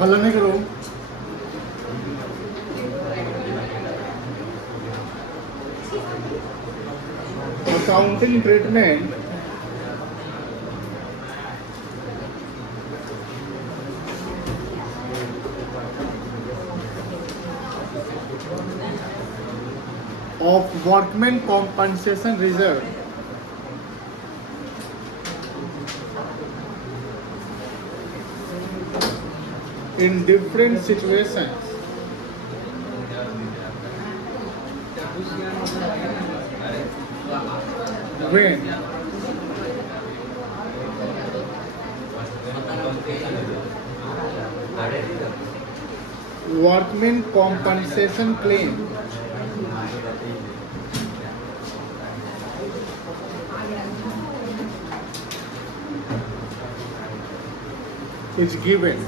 हल्ला नहीं करो। Accounting treatment of workmen compensation reserve in different situations when workmen compensation claim is given.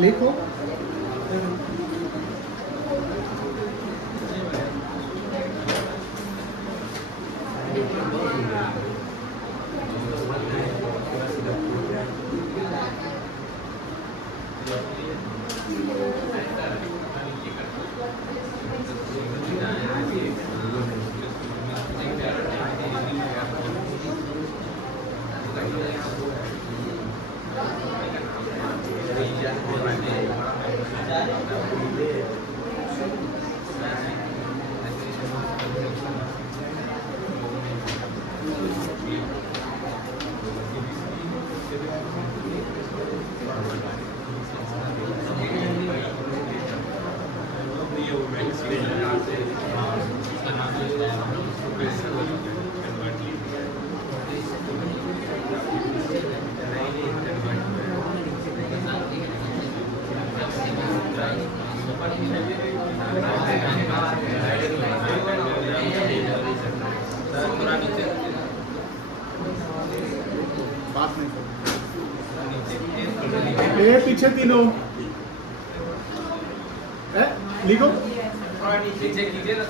लिखो। बात नहीं करो। ये पीछे तीनों लिखो। नीचे कीजिए ना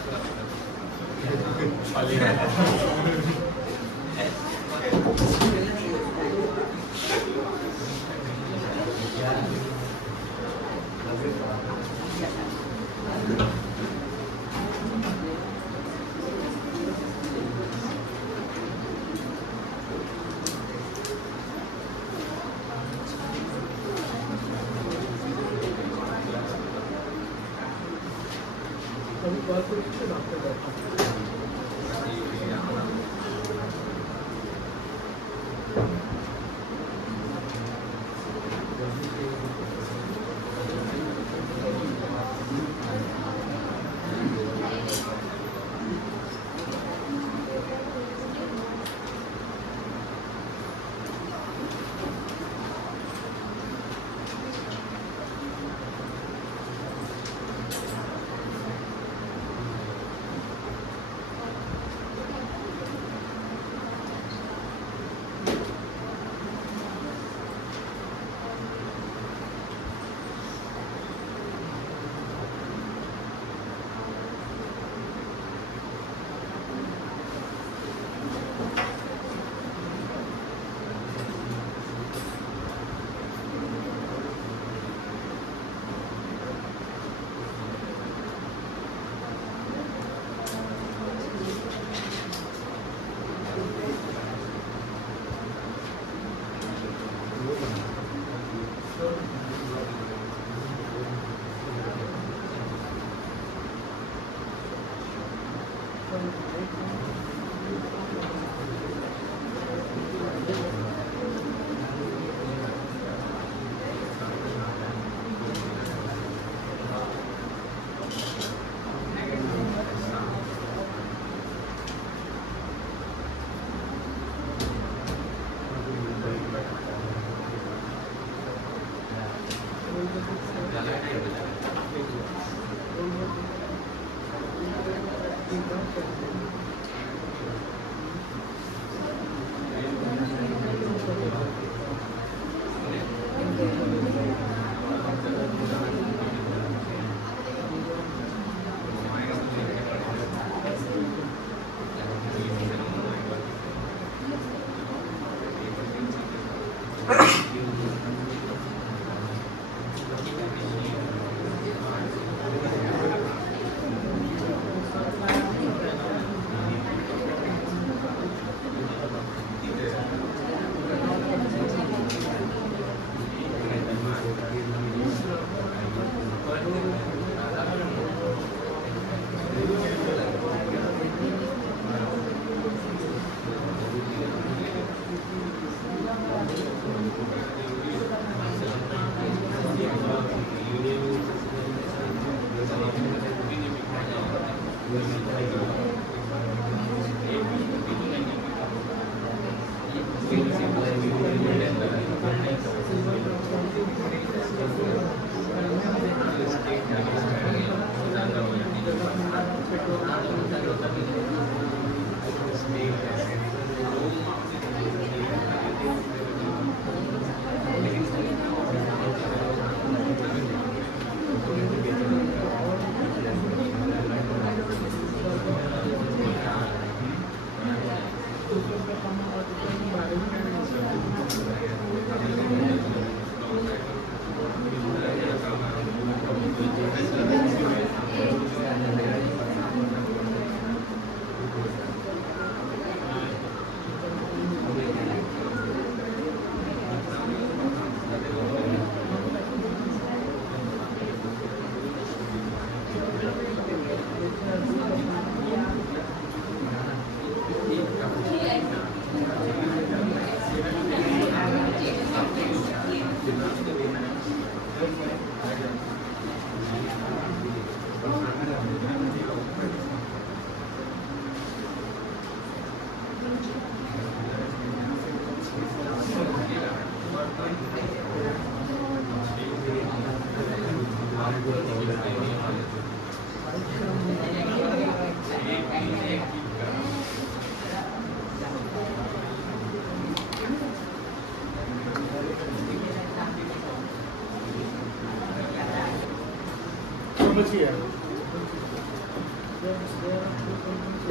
समझिए,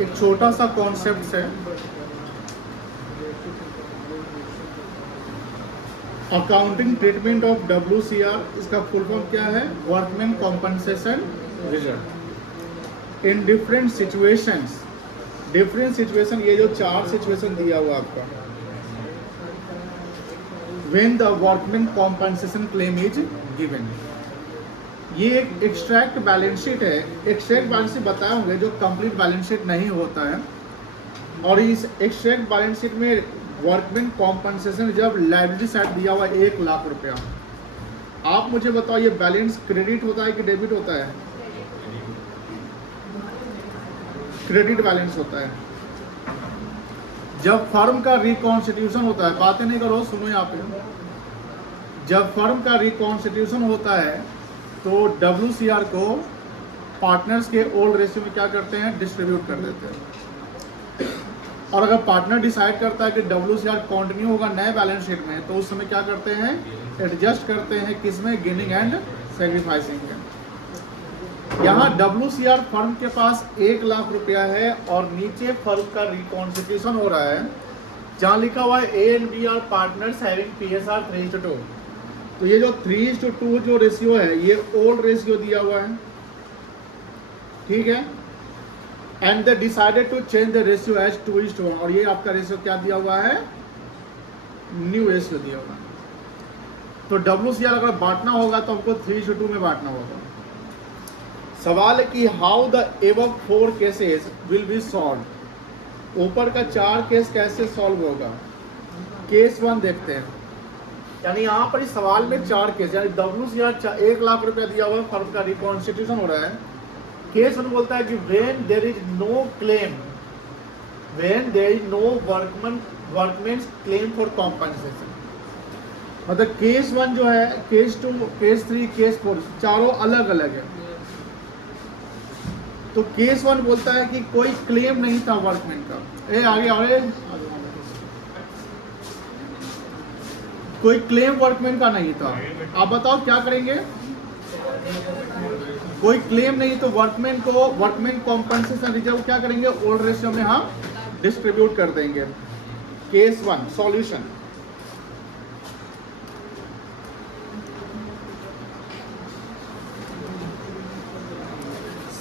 एक छोटा सा कॉन्सेप्ट है। अकाउंटिंग ट्रीटमेंट ऑफ WCR, इसका फुल फॉर्म क्या है? Workman compensation result in different situations. Different situation, ये जो 4 सिचुएशन दिया हुआ आपका, when the workman compensation claim is given. ये एक एक्सट्रैक्ट बैलेंस शीट है। एक्सट्रैक्ट बैलेंस शीट बताए होंगे जो कंप्लीट बैलेंस शीट नहीं होता है। और इस एक्सट्रैक्ट बैलेंस शीट में वर्कमैन कॉम्पनसेशन जब लायबिलिटी साइड दिया हुआ 1 लाख रुपया, आप मुझे बताओ ये बैलेंस क्रेडिट होता है कि डेबिट होता है? क्रेडिट बैलेंस होता है। जब फर्म का रिकॉन्स्टिट्यूशन होता है, बातें नहीं करो, सुनो यहाँ पे, जब फर्म का रिकॉन्स्टिट्यूशन होता है तो WCR को पार्टनर्स के ओल्ड रेशियो में क्या करते हैं? डिस्ट्रीब्यूट कर देते हैं। और अगर पार्टनर डिसाइड करता है कि WCR कंटिन्यू होगा नए बैलेंस शीट में, तो उस समय क्या करते हैं? एडजस्ट करते हैं किसमें? गेनिंग एंड सेक्रीफाइसिंग में। यहाँ WCR फर्म के पास 1 लाख रुपया है और नीचे फर्म का रिकॉन्स्टिट्यूशन हो रहा है जहाँ लिखा हुआ है A and B are partners having PSR 3:2। तो ये जो 3:2 जो रेशियो है, ये ओल्ड रेशियो दिया हुआ है, ठीक है। And they decided to change the ratio as 2:1, और ये आपका रेशियो क्या दिया हुआ है? न्यू रेशियो दिया हुआ है। तो WCR अगर बांटना होगा तो हमको 3:2 में बांटना होगा। सवाल है कि how the above 4 cases will be solve. ऊपर का 4 केस कैसे सॉल्व होगा? केस 1 देखते हैं। यानी यहाँ पर इस सवाल में 4 केस, यानी WCR 1 लाख रुपया दिया हुआ, फर्म का रिकॉन्स्टिट्यूशन हो रहा है। केस 1 बोलता है कि when there is no claim, when there is no workman claim for compensation. मतलब केस 1 जो है, केस 2, केस 3, केस 4 चारों अलग अलग है। तो केस 1 बोलता है कि कोई क्लेम नहीं था वर्कमैन का। आगे कोई क्लेम वर्कमैन का नहीं था। आप बताओ क्या करेंगे? कोई क्लेम नहीं तो वर्कमैन कॉम्पनसेशन रिजर्व क्या करेंगे? ओल्ड रेशियो में हम डिस्ट्रीब्यूट कर देंगे। Case 1 solution.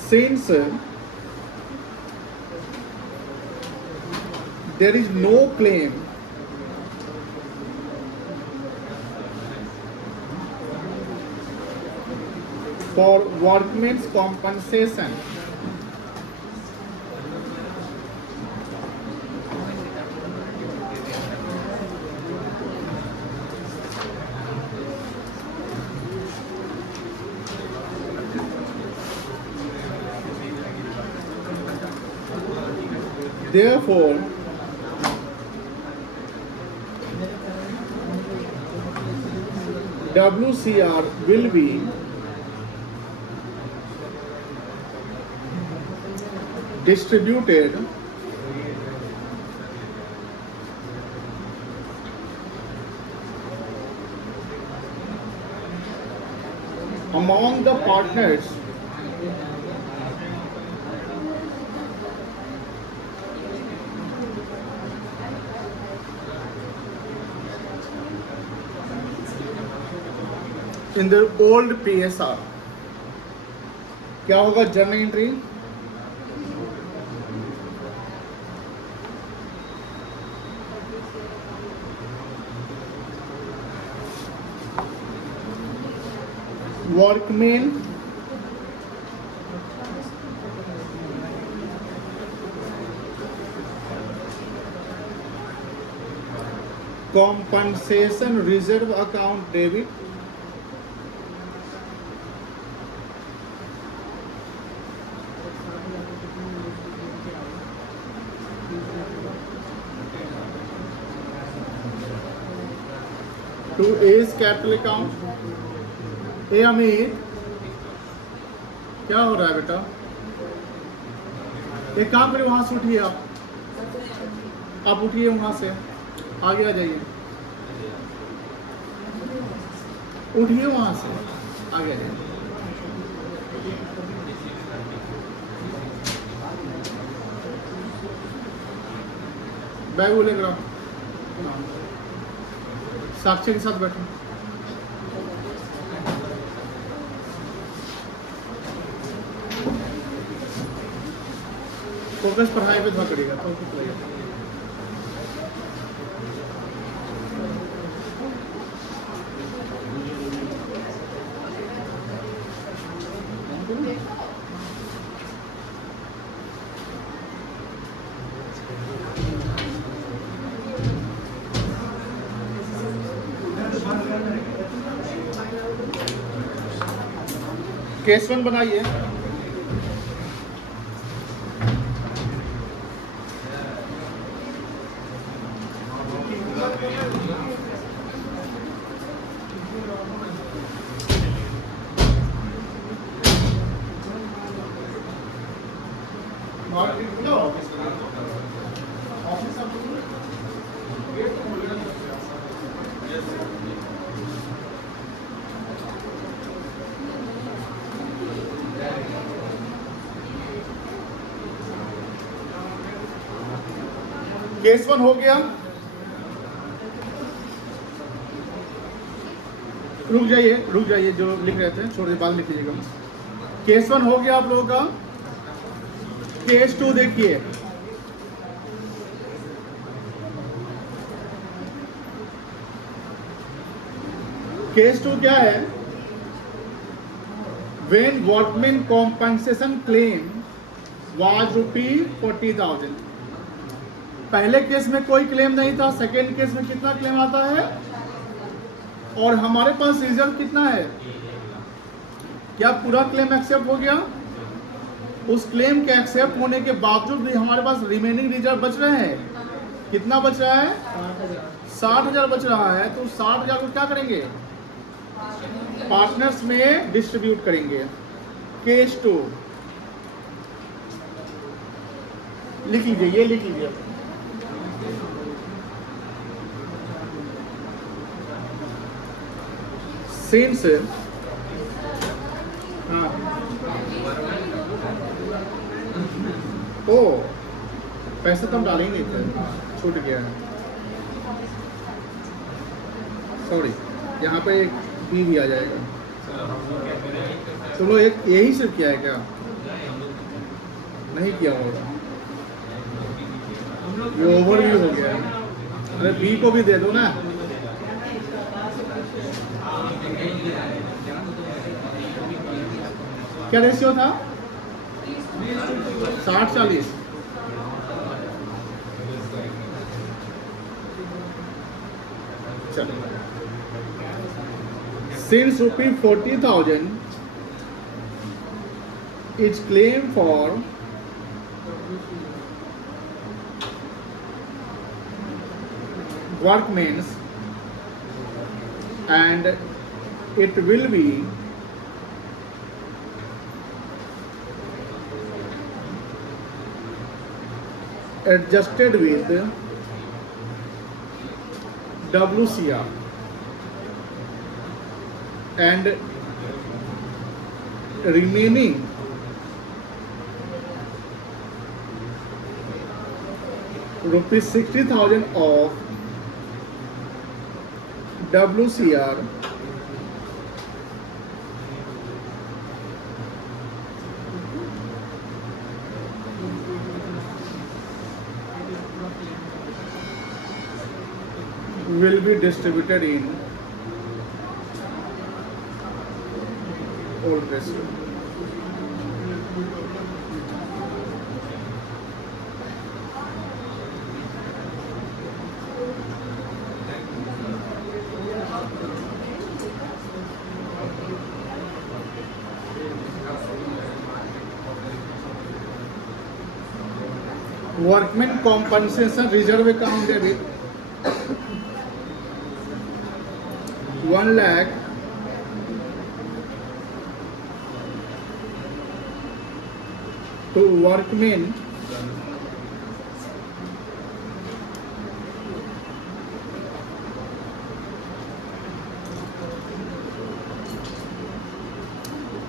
Since there is no claim for workmen's compensation, therefore WCR will be distributed among the partners in the old PSR। क्या होगा? Journal entry workman compensation reserve account debit to as capital account. ए अमित क्या हो रहा है बेटा? एक काम करिए, वहां से उठिए, आप उठिए वहां से, आगे आ जाइए, उठिए वहां से, आगे आ जाइए। बैग वो लेकर आओ, साक्षी के साथ बैठो। फोकस पढ़ाई पे थोड़ा करिएगा तो कुछ लगेगा। केस 1 बनाइए। केस 1 हो गया। रुक जाइए, जो लिख रहे थे छोड़ दे, बाद लिख लीजिएगा। केस 1 हो गया आप लोगों का। केस 2 देखिए, केस 2 क्या है? When workman compensation claim was ₹40,000। पहले केस में कोई क्लेम नहीं था, सेकेंड केस में कितना क्लेम आता है? और हमारे पास रिजर्व कितना है? क्या पूरा क्लेम एक्सेप्ट हो गया? उस क्लेम के एक्सेप्ट होने के बावजूद भी हमारे पास रिमेनिंग रिजर्व बच रहे हैं। कितना बच रहा है? 60,000 बच रहा है तो 60,000 को क्या करेंगे, पार्टनर्स में डिस्ट्रीब्यूट करेंगे। केस 2 लिख लीजिए, ये लिख लीजिए। सिंस हाँ ओ पैसे तो हम डालेंगे थे, छूट गया है, सॉरी, यहाँ पे एक बी भी आ जाएगा। चलो एक यही सिर्फ किया है क्या, नहीं किया होगा, ये ओवर भी हो गया है। अरे बी को भी दे दो ना। क्या रेशियो था, 60-40। चलो since ₹40,000 is claimed for workmen's and it will be adjusted with WCR and remaining ₹60,000 of WCR will be distributed in all ratio. Workmen compensation reserve account debit 1 lakh to workmen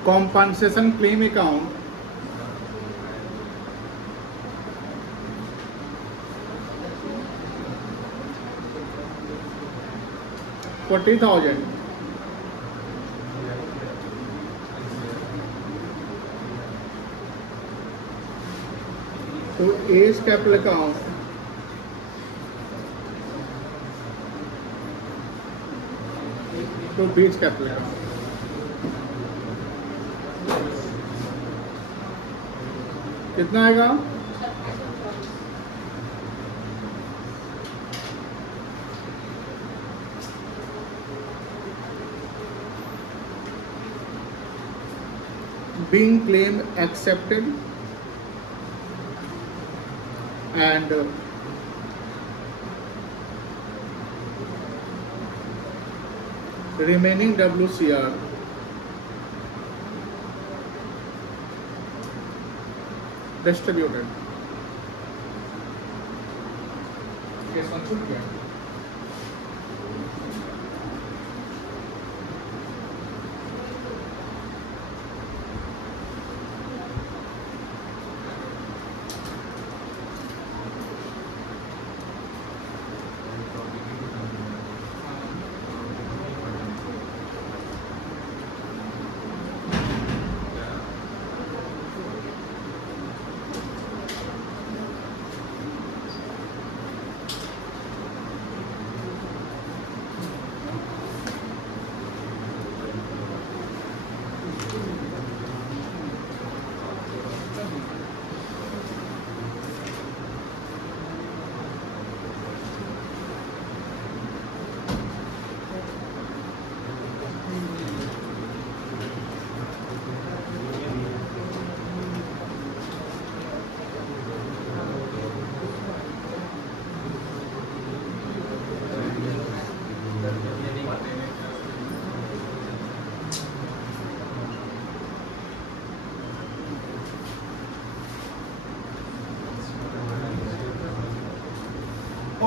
compensation claim account $40,000 to A's capital account to B's capital account. कितना आएगा, being claim accepted and remaining WCR distributed. Case 1 छूट गया।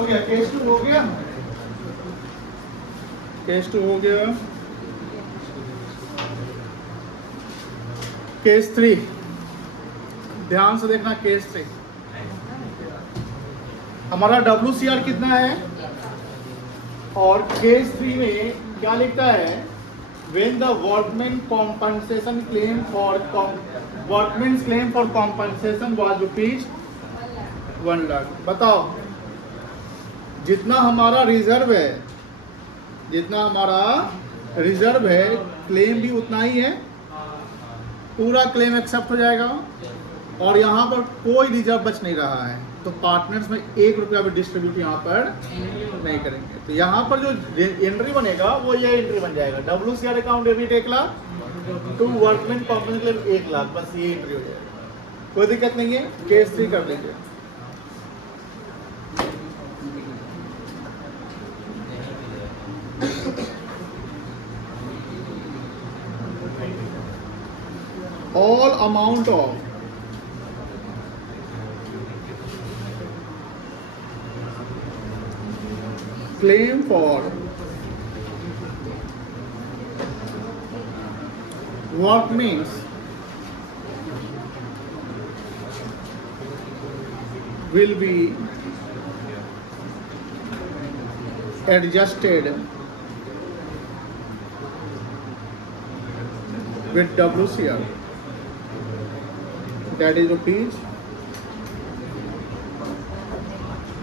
हो गया, case 2 हो गया, case 2 हो गया। केस 3, ध्यान से देखना। केस 3 हमारा WCR कितना है, और केस 3 में क्या लिखता है, when the workman compensation claim for workman's claim for compensation was rupees 1 lakh. बताओ, जितना हमारा रिजर्व है, जितना हमारा रिजर्व है, क्लेम भी उतना ही है, पूरा क्लेम एक्सेप्ट हो जाएगा, और यहाँ पर कोई रिजर्व बच नहीं रहा है, तो पार्टनर्स में 1 रुपया भी डिस्ट्रीब्यूट यहाँ पर नहीं करेंगे। तो यहाँ पर जो एंट्री बनेगा वो ये एंट्री बन जाएगा, WCR account debit 1 lakh, to workman compensation claim 1 lakh, बस ये एंट्री हो जाएगा, कोई दिक्कत नहीं है। केस 3 कर लेंगे। all amount of claim for workmeans will be adjusted with WCR, that is rupees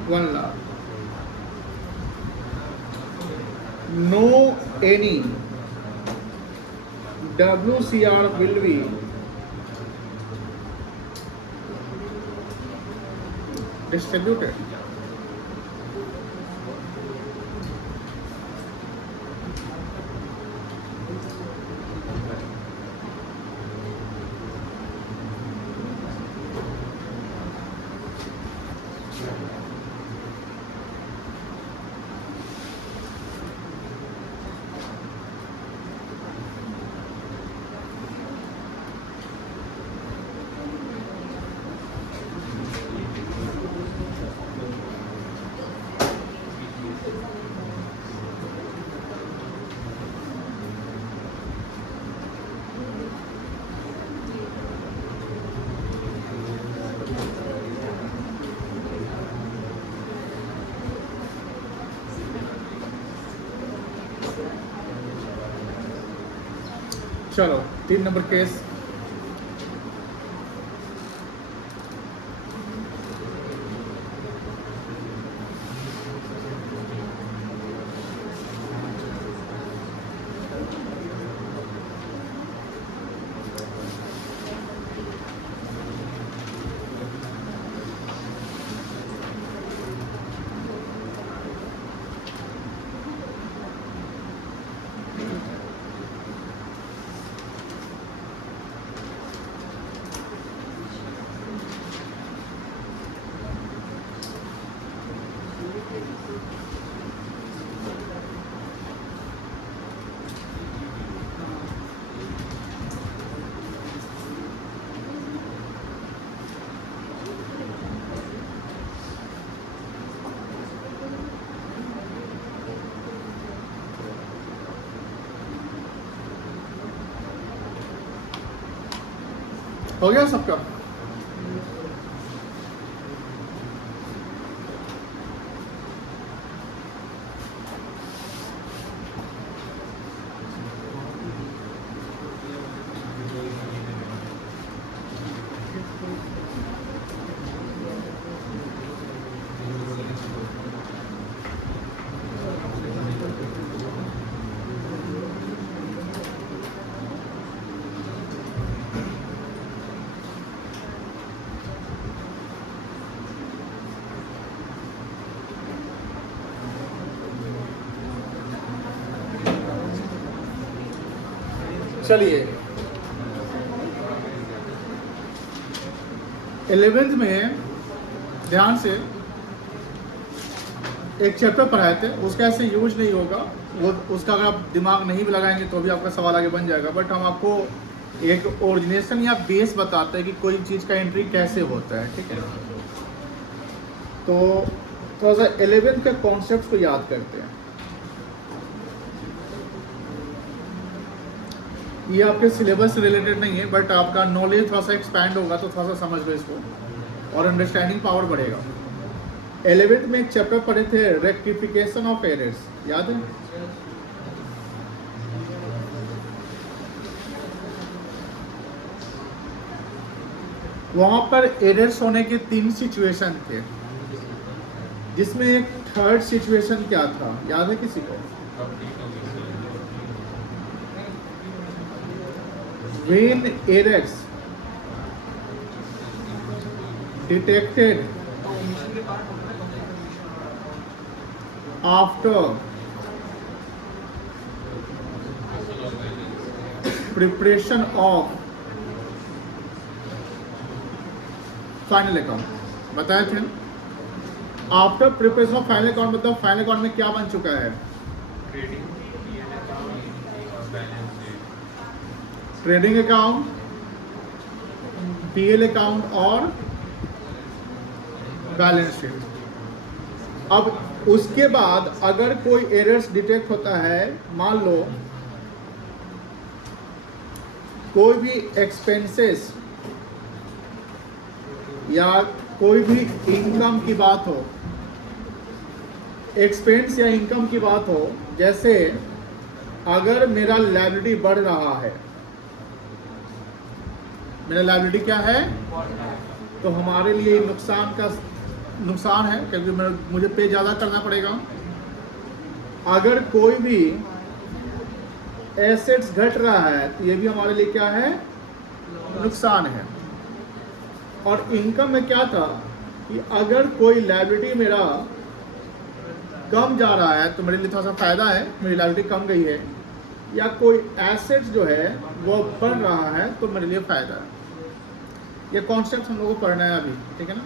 1 lakh. No any WCR will be distributed. चलो 3 नंबर केस। हो गया सबका? चलिए 11th में ध्यान से एक चैप्टर पढ़ाए थे, उसका ऐसे यूज नहीं होगा, वो उसका अगर आप दिमाग नहीं भी लगाएंगे तो भी आपका सवाल आगे बन जाएगा। बट हम आपको एक ओरिजिनेशन या बेस बताते हैं कि कोई चीज़ का एंट्री कैसे होता है, ठीक है। तो थोड़ा सा 11th के कॉन्सेप्ट को याद करते हैं। ये आपके सिलेबस से रिलेटेड नहीं है, बट आपका नॉलेज थोड़ा सा एक्सपैंड होगा तो थोड़ा सा समझ लो इसको और अंडरस्टैंडिंग पावर बढ़ेगा। 11th में एक चैप्टर पढ़े थे रेक्टिफिकेशन ऑफ एरर्स, याद है? वहां पर एरर्स होने के 3 सिचुएशन थे, जिसमें एक थर्ड सिचुएशन क्या था, याद है किसी को? When errors detected after preparation of final account बताए थे। After preparation of final account मतलब फाइनल अकाउंट में क्या बन चुका है? ट्रेडिंग अकाउंट, पीएल अकाउंट और बैलेंस शीट। अब उसके बाद अगर कोई एरर्स डिटेक्ट होता है, मान लो कोई भी एक्सपेंसेस या कोई भी इनकम की बात हो, एक्सपेंस या इनकम की बात हो, जैसे अगर मेरा लायबिलिटी बढ़ रहा है, मेरा लायबिलिटी क्या है, तो हमारे लिए नुकसान है क्योंकि मुझे पे ज़्यादा करना पड़ेगा। अगर कोई भी एसेट्स घट रहा है तो ये भी हमारे लिए क्या है, नुकसान है। और इनकम में क्या था कि अगर कोई लायबिलिटी मेरा कम जा रहा है तो मेरे लिए थोड़ा सा फायदा है, मेरी लायबिलिटी कम गई है, या कोई एसेट्स जो है वो बढ़ रहा है तो मेरे लिए फायदा है। ये कॉन्सेप्ट हम लोगों को पढ़ना है अभी, ठीक है ना।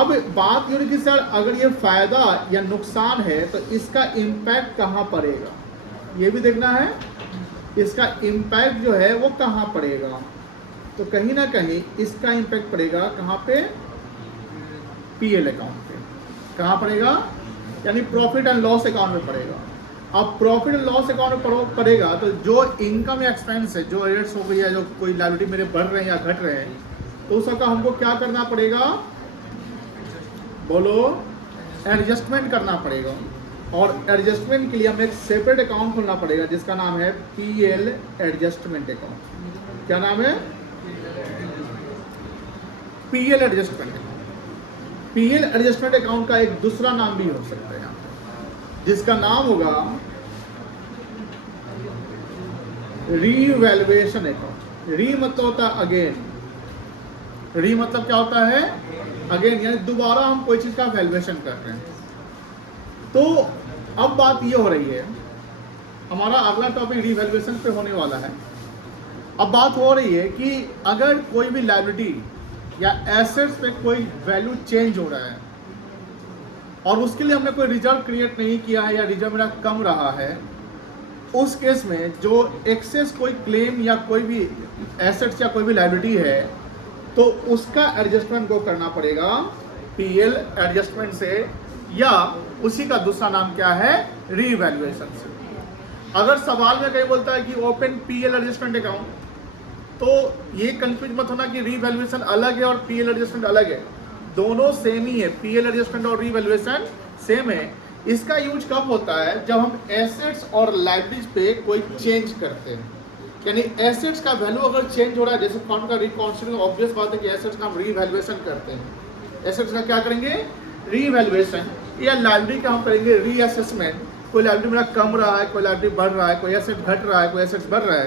अब बात ये कि सर अगर ये फायदा या नुकसान है तो इसका इम्पैक्ट कहाँ पड़ेगा, ये भी देखना है। इसका इम्पैक्ट जो है वो कहाँ पड़ेगा, तो कहीं ना कहीं इसका इम्पैक्ट पड़ेगा कहाँ पे, पीएल अकाउंट पे। कहाँ पड़ेगा, यानी प्रॉफिट एंड लॉस अकाउंट में पड़ेगा। अब प्रॉफिट एंड लॉस अकाउंट में पड़ेगा तो जो इनकम या एक्सपेंस है, जो एरर्स हो गई है, जो कोई लायबिलिटी मेरे बढ़ रहे हैं या घट रहे हैं, तो उसका हमको क्या करना पड़ेगा, बोलो, एडजस्टमेंट करना पड़ेगा। और एडजस्टमेंट के लिए हमें एक सेपरेट अकाउंट खोलना पड़ेगा जिसका नाम है पीएल एडजस्टमेंट अकाउंट। क्या नाम है? PL adjustment. PL adjustment account का एक दूसरा नाम भी हो सकता है यहाँ पे, जिसका नाम होगा रीवैल्यूएशन अकाउंट। री मतलब होता है अगेन, री मतलब क्या होता है, अगेन, यानी दोबारा हम कोई चीज का वैल्यूएशन कर रहे हैं। तो अब बात ये हो रही है, हमारा अगला टॉपिक रीवैल्यूएशन पे होने वाला है। अब बात हो रही है कि अगर कोई भी लायबिलिटी या एसेट्स पे कोई वैल्यू चेंज हो रहा है और उसके लिए हमने कोई रिजर्व क्रिएट नहीं किया है या रिजर्व मेरा कम रहा है, उस केस में जो एक्सेस कोई क्लेम या कोई भी एसेट्स या कोई भी लायबिलिटी है तो उसका एडजस्टमेंट को करना पड़ेगा पीएल एडजस्टमेंट से, या उसी का दूसरा नाम क्या है, रीवैल्यूएशन से। अगर सवाल में कहीं बोलता है कि ओपन पीएल एडजस्टमेंट अकाउंट, तो ये कंफ्यूज मत होना कि रीवैल्यूएशन अलग है और पीएल एडजस्टमेंट अलग है। दोनों सेम ही है, पीएल एडजस्टमेंट और रीवैल्यूएशन सेम है। इसका यूज कब होता है, जब हम एसेट्स और लायबिलिटीज पे कोई चेंज करते हैं, यानी एसेट्स का वैल्यू अगर चेंज हो रहा है, जैसे फंड का रिकॉन्स्टिट्यूशन, ऑब्वियस बात है कि एसेट्स का हम रीवैल्यूएशन करते हैं। एसेट्स का क्या करेंगे, रीवैल्यूएशन, या लायबिलिटी का हम करेंगे रीअसेसमेंट। कोई लायबिलिटी मेरा कम रहा है, कोई लायबिलिटी बढ़ रहा है, कोई एसेट घट रहा है, कोई एसेट्स बढ़ रहा है,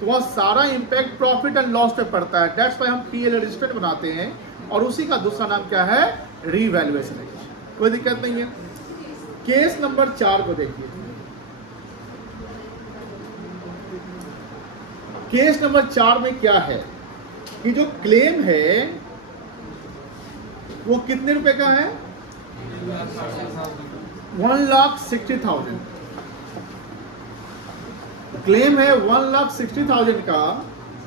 तो वह सारा इम्पैक्ट प्रॉफिट एंड लॉस पे पड़ता है। दैट्स व्हाई हम पीएल एडजस्टमेंट बनाते हैं और उसी का दूसरा नाम क्या है, रीवैल्यूएशन। कोई दिक्कत नहीं है। केस नंबर 4 को देखिए। केस नंबर 4 में क्या है कि जो क्लेम है वो कितने रुपए का है, 1,60,000। क्लेम है 1,60,000 का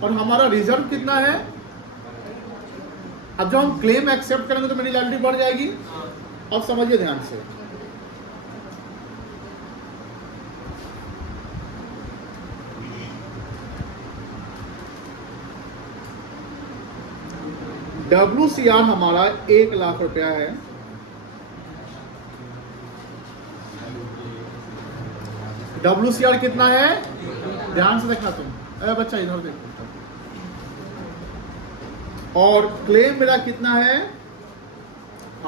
और हमारा रिजर्व कितना है। अब जब हम क्लेम एक्सेप्ट करेंगे तो मेरी लायबिलिटी बढ़ जाएगी, अब समझिए ध्यान से, WCR हमारा 1 लाख रुपया है। WCR कितना है? ध्यान से देखना तुम, अरे बच्चा इधर देखो। और क्लेम मेरा कितना है?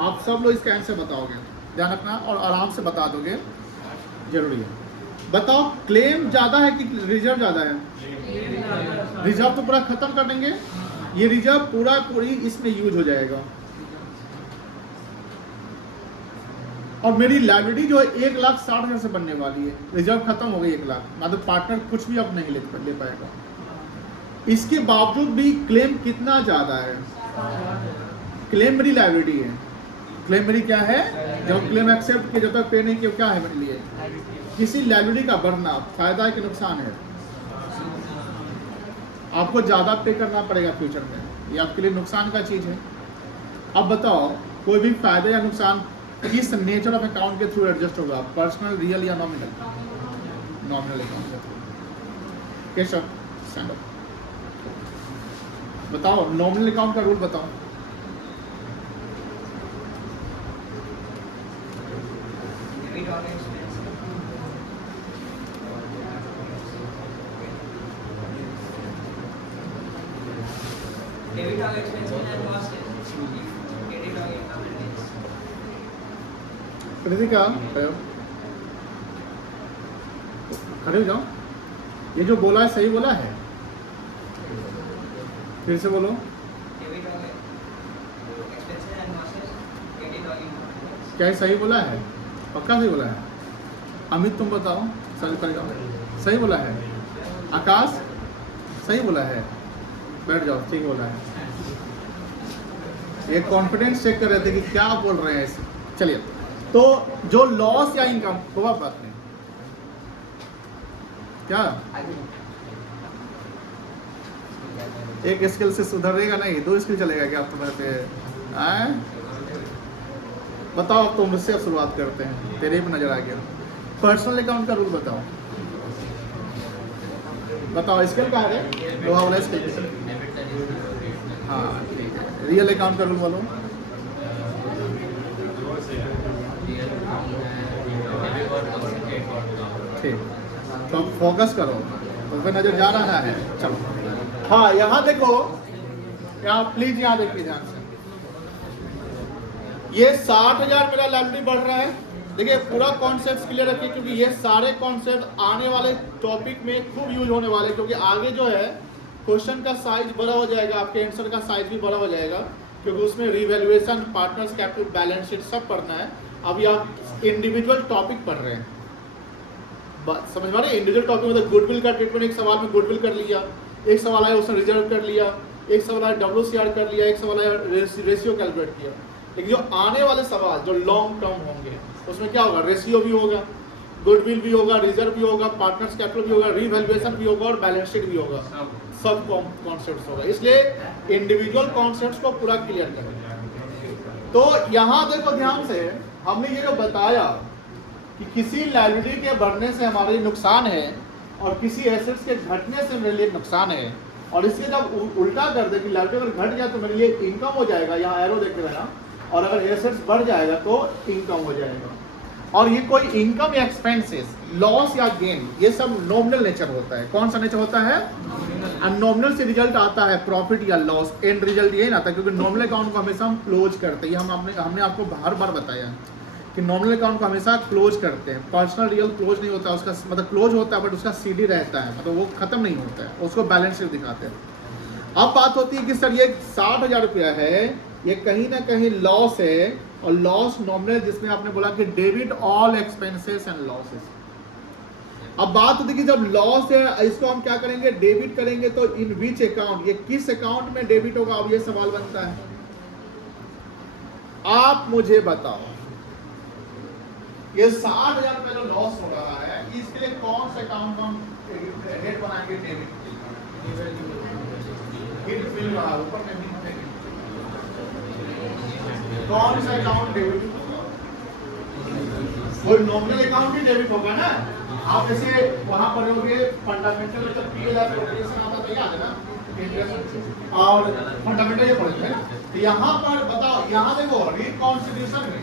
आप सब लोग इसका आंसर बताओगे, ध्यान रखना और आराम से बता दोगे, जरूरी है। बताओ क्लेम ज्यादा है कि रिजर्व ज्यादा है? रिजर्व तो पूरा खत्म कर देंगे, ये रिजर्व पूरी इसमें यूज हो जाएगा। और मेरी लाइब्रेरी जो है 1,60,000 से बनने वाली है, रिजर्व खत्म हो गई 1 लाख, मतलब पार्टनर कुछ भी अब नहीं ले पाएगा। इसके बावजूद भी क्लेम कितना ज्यादा है? क्लेम मेरी लाइब्रेरी है, क्लेम मेरी क्या है? जब क्लेम एक्सेप्ट किया, जब तक पे नहीं किया, क्या है मेरे लिए? किसी लाइब्रेरी का बढ़ना फायदा है कि नुकसान है? आपको ज्यादा पे करना पड़ेगा फ्यूचर में, ये आपके लिए नुकसान का चीज है। अब बताओ कोई भी फायदा या नुकसान किस नेचर ऑफ अकाउंट के थ्रू एडजस्ट होगा? पर्सनल, रियल या नॉमिनल? नॉमिनल अकाउंट के थ्रू। केशव स्टैंड अप, बताओ नॉमिनल अकाउंट का रूल बताओ। Debit all expenses and losses. Credit all income and gains. Kritika खड़े हो जाओ, ये जो बोला है सही बोला है? फिर से बोलो। Debit all expenses and losses. Credit all income and gains. क्या ये सही बोला है? पक्का सही बोला है? अमित तुम बताओ, सही करेगा? सही बोला है? आकाश सही बोला है? बैठ जाओ, ठीक बोला है। एक कॉन्फिडेंस चेक कर रहे थे कि क्या बोल रहे हैं ऐसे। चलिए, तो जो लॉस या इनकम को बात नहीं क्या एक स्किल से सुधरेगा नहीं, 2 स्किल चलेगा क्या तुम्हारे पे? आए बताओ, तुम मुझसे शुरुआत करते हैं, तेरे पे नजर आ गया। पर्सनल अकाउंट का रूल बताओ, बताओ स्किल का है? लोहा वाला स्किल। हाँ ठीक है, रियल अकाउंट का रूल बोलो। ठीक, तो फोकस करो, तो फिर नजर जा रहा है। चलो हाँ, यहाँ देखो, यहाँ प्लीज यहाँ देखिए ध्यान से। ये 60,000 मेरा लाइब्रेरी बढ़ रहा है। देखिए पूरा कॉन्सेप्ट क्लियर रखिए, क्योंकि ये सारे कॉन्सेप्ट आने वाले टॉपिक में खूब यूज होने वाले हैं। क्योंकि आगे जो है क्वेश्चन का साइज बड़ा हो जाएगा, आपके आंसर का साइज भी बड़ा हो जाएगा, क्योंकि उसमें revaluation, partners capital, balance sheet सब पढ़ना है। अभी आप इंडिविजुअल टॉपिक पढ़ रहे हैं, समझ पा रहे हैं? इंडिविजुअल टॉपिक मतलब गुडविल का ट्रीटमेंट, एक सवाल में गुडविल कर लिया, एक सवाल आया उसने रिजर्व कर लिया, एक सवाल आया WCR कर लिया, एक सवाल आया रेशियो कैलकुलेट किया। लेकिन जो आने वाले सवाल जो लॉन्ग टर्म होंगे उसमें क्या होगा? रेशियो भी होगा, गुडविल भी होगा, रिजर्व भी होगा, पार्टनर्स कैपिटल भी होगा, रिवैल्यूएशन भी होगा और बैलेंस शीट भी होगा। सब कॉन्सेप्ट्स होगा, इसलिए इंडिविजुअल कॉन्सेप्ट्स को पूरा क्लियर करें। तो यहाँ देखो ध्यान से, हमने ये जो बताया कि किसी लाइब्रेरी के बढ़ने से हमारे लिए नुकसान है और किसी एसेट्स के घटने से मेरे लिए नुकसान है। और इसके जब उल्टा कर दे कि लाइब्रेरी अगर घट गया तो मेरे लिए इनकम हो जाएगा, यहाँ एरो देख रहना, और अगर एसेट्स बढ़ जाएगा तो इनकम हो जाएगा। और ये कोई इनकम या एक्सपेंसेस, लॉस या गेन, ये सब नॉमिनल नेचर होता है। कौन सा नेचर होता है? नॉमिनल से रिजल्ट आता है प्रॉफिट या लॉस, एंड रिजल्ट ये आता है। क्योंकि नॉमिनल अकाउंट को हमेशा हम क्लोज करते हैं, हमने आपको बार बार बताया कि नॉमिनल अकाउंट को हमेशा क्लोज करते हैं। पर्सनल रियल क्लोज नहीं होता, उसका मतलब क्लोज होता है बट उसका CD रहता है, मतलब वो खत्म नहीं होता है, उसको बैलेंस शीट दिखाते हैं। अब बात होती है कि सर ये 60,000 रुपया है, ये कहीं ना कहीं लॉस है, और लॉस नॉमिनल जिसमें आपने बोला कि debit all expenses and losses. अब बात होती है कि जब लॉस है इसको हम क्या करेंगे? डेबिट करेंगे। तो इन विच अकाउंट, ये किस अकाउंट में डेबिट होगा? अब ये सवाल बनता है, आप मुझे बताओ। ये 60,000 रुपये जो लॉस हो रहा है, इसके लिए कौन सा अकाउंट हम हेड बनाएंगे? डेबिट मिल रहा है ऊपर में, कौन सा अकाउंट डेबिट? कोई नॉमिनल अकाउंट भी डेबिट होगा ना। आप जैसे वहां पढ़ोगे फंडामेंटल में, जब पीएल एप्रोप्रिएशन आता था, याद है ना, इंटरेस्ट और फंडामेंटल ये पढ़े थे। तो यहाँ पर बताओ, यहाँ देखो रिकॉन्स्टिट्यूशन में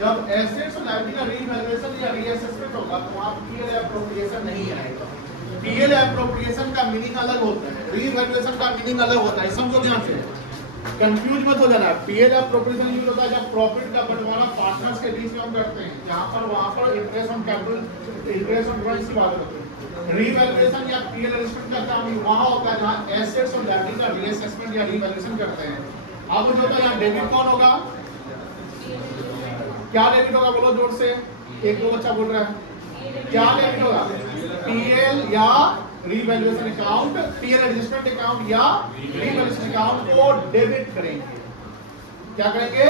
जब एसेट्स और लायबिलिटी का रीवैल्यूएशन या रीअसेसमेंट होगा तो वहां पीएल एप्रोप्रिएशन नहीं आएगा। पीएल एप्रोप्रिएशन का मीनिंग अलग होता है, रीवैल्यूएशन का मीनिंग अलग होता है, समझो ध्यान से, कंफ्यूज मत हो जाना। पीएल एप्रोप्रिएशन यूज होता है जब प्रॉफिट का बंटवारा पार्टनर्स के बीच में हम करते हैं, जहां पर वहां पर interest on capital, interest on drawing की बात करते हैं। रीवैल्यूएशन या पीएल एडजस्टमेंट का काम वहां होता है जहां एसेट्स और लायबिलिटी का रीअसेसमेंट या रीवैल्यूएशन करते हैं। अब जो होता है यहाँ डेबिट कौन होगा, क्या डेबिट होगा, बोलो जोर से, एक दो बच्चा बोल रहा है, क्या डेबिट होगा, पीएल या revaluation account, PL adjustment account या रीवैल्यूएशन अकाउंट को डेबिट करेंगे। क्या करेंगे,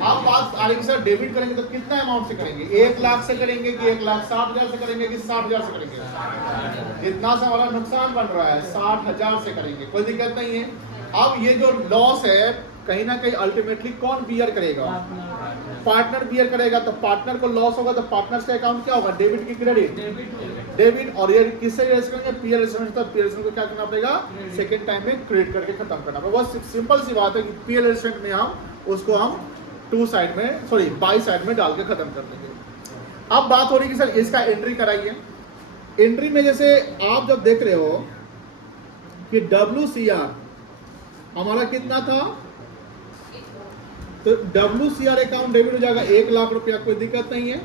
आप बात आ रही है सर डेबिट करेंगे तो कितना अमाउंट से करेंगे, 1 लाख से करेंगे कि 1,60,000 से करेंगे कि 60,000 से करेंगे, इतना सा हमारा नुकसान बन रहा है, 60,000 से करेंगे, कोई दिक्कत नहीं है। अब ये जो लॉस है कहीं ना कहीं अल्टीमेटली कौन बियर करेगा, पार्टनर बियर करेगा। तो पार्टनर को लॉस होगा तो पार्टनर से अकाउंट क्या होगा, डेबिट की क्रेडिट, डेबिट। और ये किससे रेस करेंगे, पीएल एडजस्टमेंट, तो पीएल एडजस्टमेंट को क्या करना पड़ेगा, सेकंड टाइम में क्रेडिट करके खत्म करना पड़ेगा। बहुत सिंपल सी बात है कि पीएल एडजस्टमेंट में हम उसको हम टू साइड में, सॉरी बाई साइड में डाल के खत्म कर देंगे। अब बात हो रही कि सर इसका एंट्री कराइए। एंट्री में जैसे आप जब देख रहे हो कि WCR हमारा कितना था, तो WCR अकाउंट डेबिट हो जाएगा 1 लाख रुपया, कोई दिक्कत नहीं है।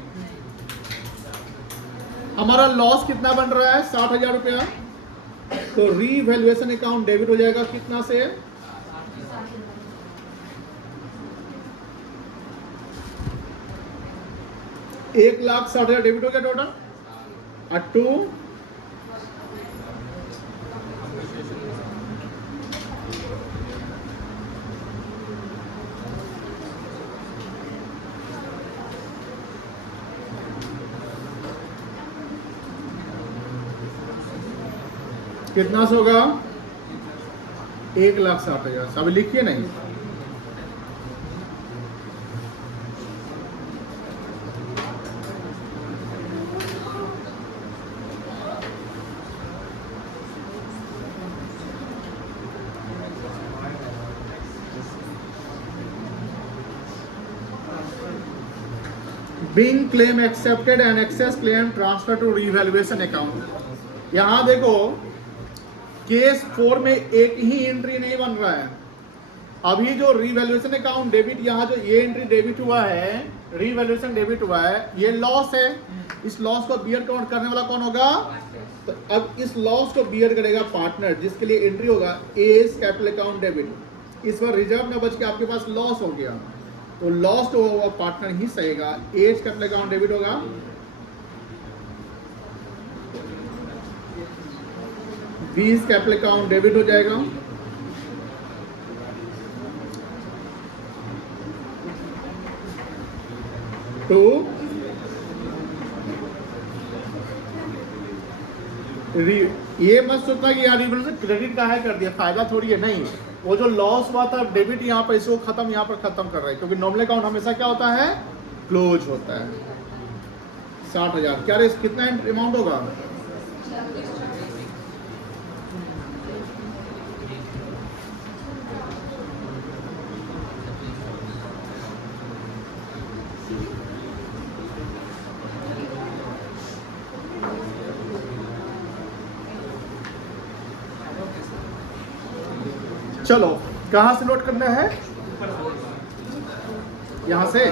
हमारा लॉस कितना बन रहा है, 60,000 रुपया, तो रीवैल्यूएशन अकाउंट डेबिट हो जाएगा कितना से, 1,60,000 डेबिट हो गया टोटल, और 2 कितना से होगा, 1,60,000। अभी लिखिए नहीं, Being claim accepted and excess claim transfer to revaluation account। यहां देखो केस 4 में एक ही एंट्री नहीं बन रहा है। अभी जो रीवैल्यूएशन अकाउंट डेबिट, यहाँ जो ये एंट्री डेबिट हुआ है, रीवैल्यूएशन डेबिट हुआ है, ये लॉस है। इस लॉस को बियर काउंट करने वाला कौन होगा, तो अब इस लॉस को बियर करेगा पार्टनर, जिसके लिए एंट्री होगा एज कैपिटल अकाउंट डेबिट। इस बार रिजर्व न बच के आपके पास लॉस हो गया, तो लॉस तो वो पार्टनर ही सहेगा। एज कैपिटल अकाउंट डेबिट होगा, बीस कैपिटल अकाउंट डेबिट हो जाएगा, तो ये मत सोचना कि यार से क्रेडिट का है कर दिया, फायदा थोड़ी है, नहीं। वो जो लॉस हुआ था डेबिट, यहाँ पर इसको खत्म, यहाँ पर खत्म कर रहे हैं, क्योंकि नॉमिनल अकाउंट हमेशा क्या होता है, क्लोज होता है। 60,000 क्या रे, कितना अमाउंट होगा, चलो कहाँ से नोट करना है, यहाँ से।